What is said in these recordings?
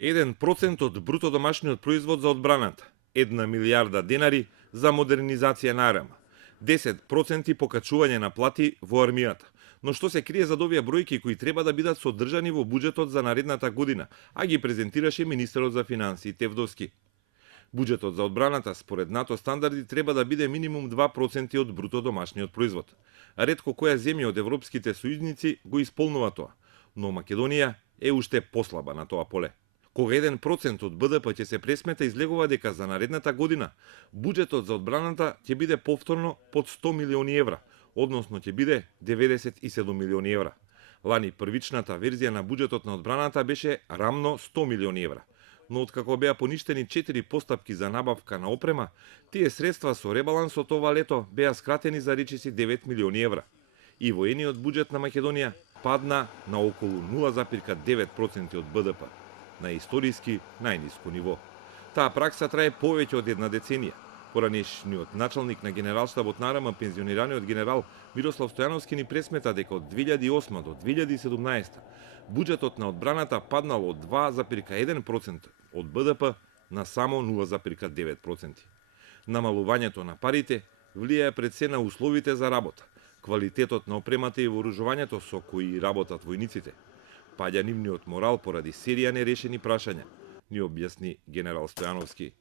1% од бруто домашниот производ за одбраната, 1 милијарда денари за модернизација на армија, 10% покачување на плати во армијата. Но што се крие зад овие бројки кои треба да бидат содржани во буџетот за наредната година, а ги презентираше министерот за финансии Тевдовски. Буџетот за одбраната според НАТО стандарди треба да биде минимум 2% од бруто домашниот производ. Ретко која земја од европските сојузници го исполнува тоа, но Македонија е уште послаба на тоа поле. Кога 1% од БДП ќе се пресмета, излегува дека за наредната година буџетот за одбраната ќе биде повторно под 100 милиони евра, односно ќе биде 97 милиони евра. Лани првичната верзија на буџетот на одбраната беше рамно 100 милиони евра, но откако беа поништени 4 постапки за набавка на опрема, тие средства со ребалансот ова лето беа скратени за речиси 9 милиони евра. И воениот буџет на Македонија падна на околу 0,9% од БДП, на историски најниско ниво. Таа пракса трае повеќе од една деценија. Поранешниот началник на Генералштабот на АРМ, пензионираниот генерал Мирослав Стојановски, ни пресмета дека од 2008 до 2017 буџетот на одбраната паднал од 2,1% од БДП на само 0,9%. Намалувањето на парите влијае пред се на условите за работа, квалитетот на опремата и вооружувањето со кои работат војниците. Паѓа нивниот морал поради серија нерешени прашања, ни објасни генерал Стојановски.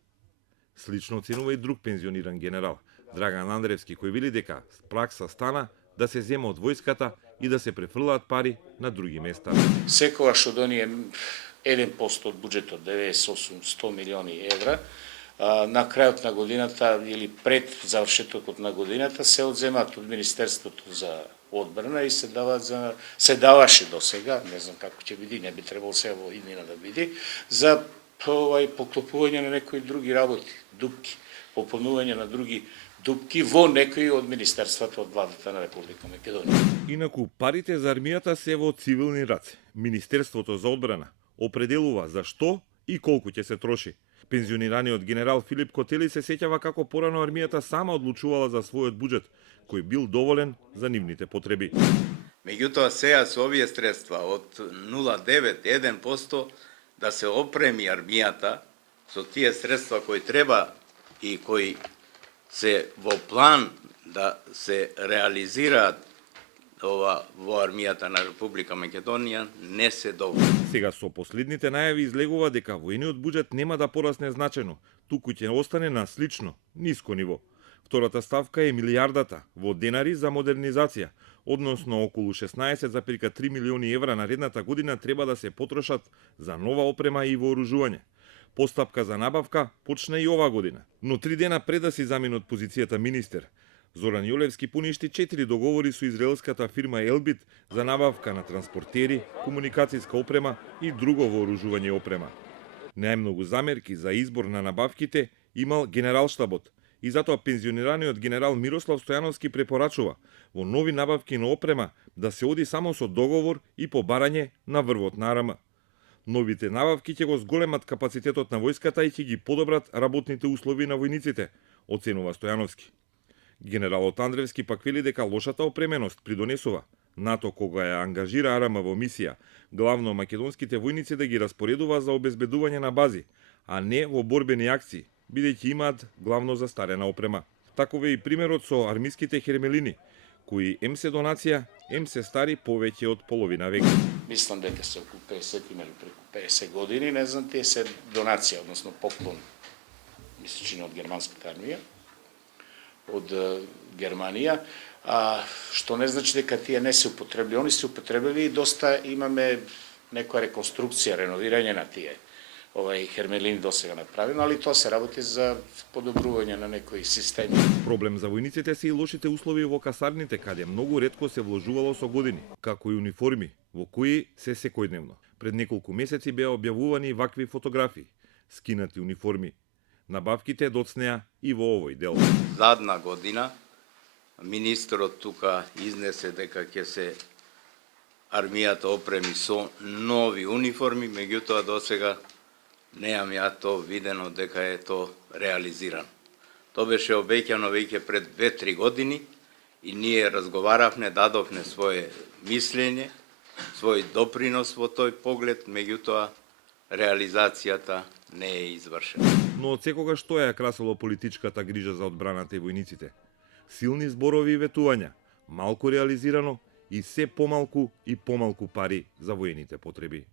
Слично оценува и друг пензиониран генерал, Драган Андревски, кој вели дека пракса стана да се зема од војската и да се префрлаат пари на други места. Секогаш од оние 1% од буџетот, 98-100 милиони евра, на крајот на годината или пред завршетокот на годината се одземаат од Министерството за одбрана и се даваше до сега, не знам како ќе биде, не би требало сега во иднина да биде, за поклопување на некои други работи, дупки, пополнување на други дупки во некои од министерствата од владата на Република Македонија. Инаку парите за армијата се во цивилни раце. Министерството за одбрана определува за што и колку ќе се троши. Пензионираниот генерал Филип Котели се сеќава како порано армијата сама одлучувала за својот буџет, кој бил доволен за нивните потреби. Меѓутоа сега со овие средства од 0,9-1% да се опреми армијата со тие средства кои треба и кои се во план да се реализираат во армијата на Република Македонија не се доволни. Сега со последните најави излегува дека војниот буџет нема да порасне значајно, туку ќе остане на слично, ниско ниво. Втората ставка е милијардата во денари за модернизација, односно околу 16,3 милиони евра наредната година треба да се потрошат за нова опрема и вооружување. Постапка за набавка почна и ова година, но 3 дена пред да си замине од позицијата министер, Зоран Јолевски поништи 4 договори со израелската фирма Елбит за набавка на транспортери, комуникацијска опрема и друго вооружување и опрема. Најмногу замерки за избор на набавките имал Генералштабот и затоа пензионираниот генерал Мирослав Стојановски препорачува во нови набавки на опрема да се оди само со договор и по барање на врвот на АРМ. Новите набавки ќе го зголемат капацитетот на војската и ќе ги подобрат работните услови на војниците, оценува Стојановски. Генералот Андревски пак вели дека лошата опременост придонесува НАТО кога ја ангажира АРМ во мисија, главно македонските војници да ги распоредува за обезбедување на бази, а не во борбени акции, бидејќи имаат главно застарена опрема. Таков е и примерот со армиските хермелини, кои ем се донација, ем се стари повеќе од половина век. Мислам дека се околу 50 или преку 50 години, не знам, тие се донација, односно поклон, мисличи од германската армија, од Германија, што не значи дека тие не се употребили. Они се употребили и доста имаме некоја реконструкција, реновирање на тие хермелини досега направено, али тоа се работи за подобрување на некои системи. Проблем за војниците се и лошите услови во касарните, каде многу ретко се вложувало со години, како и униформи, во кои се секојдневно. Пред неколку месеци беа објавувани вакви фотографии, скинати униформи. Набавките доцнеа и во овој дел. Задна година министрот тука изнесе дека ќе се армијата опреми со нови униформи, меѓутоа досега неам ја то видено дека е то реализирано. То беше обеќано веќе пред 2-3 години и ние разговаравме, дадовме свое мислење, свој допринос во тој поглед, меѓутоа реализацијата не е извршена. Но од секогаш што ја красило политичката грижа за одбраната и војниците? Силни зборови и ветувања, малку реализирано и се помалку и помалку пари за војните потреби.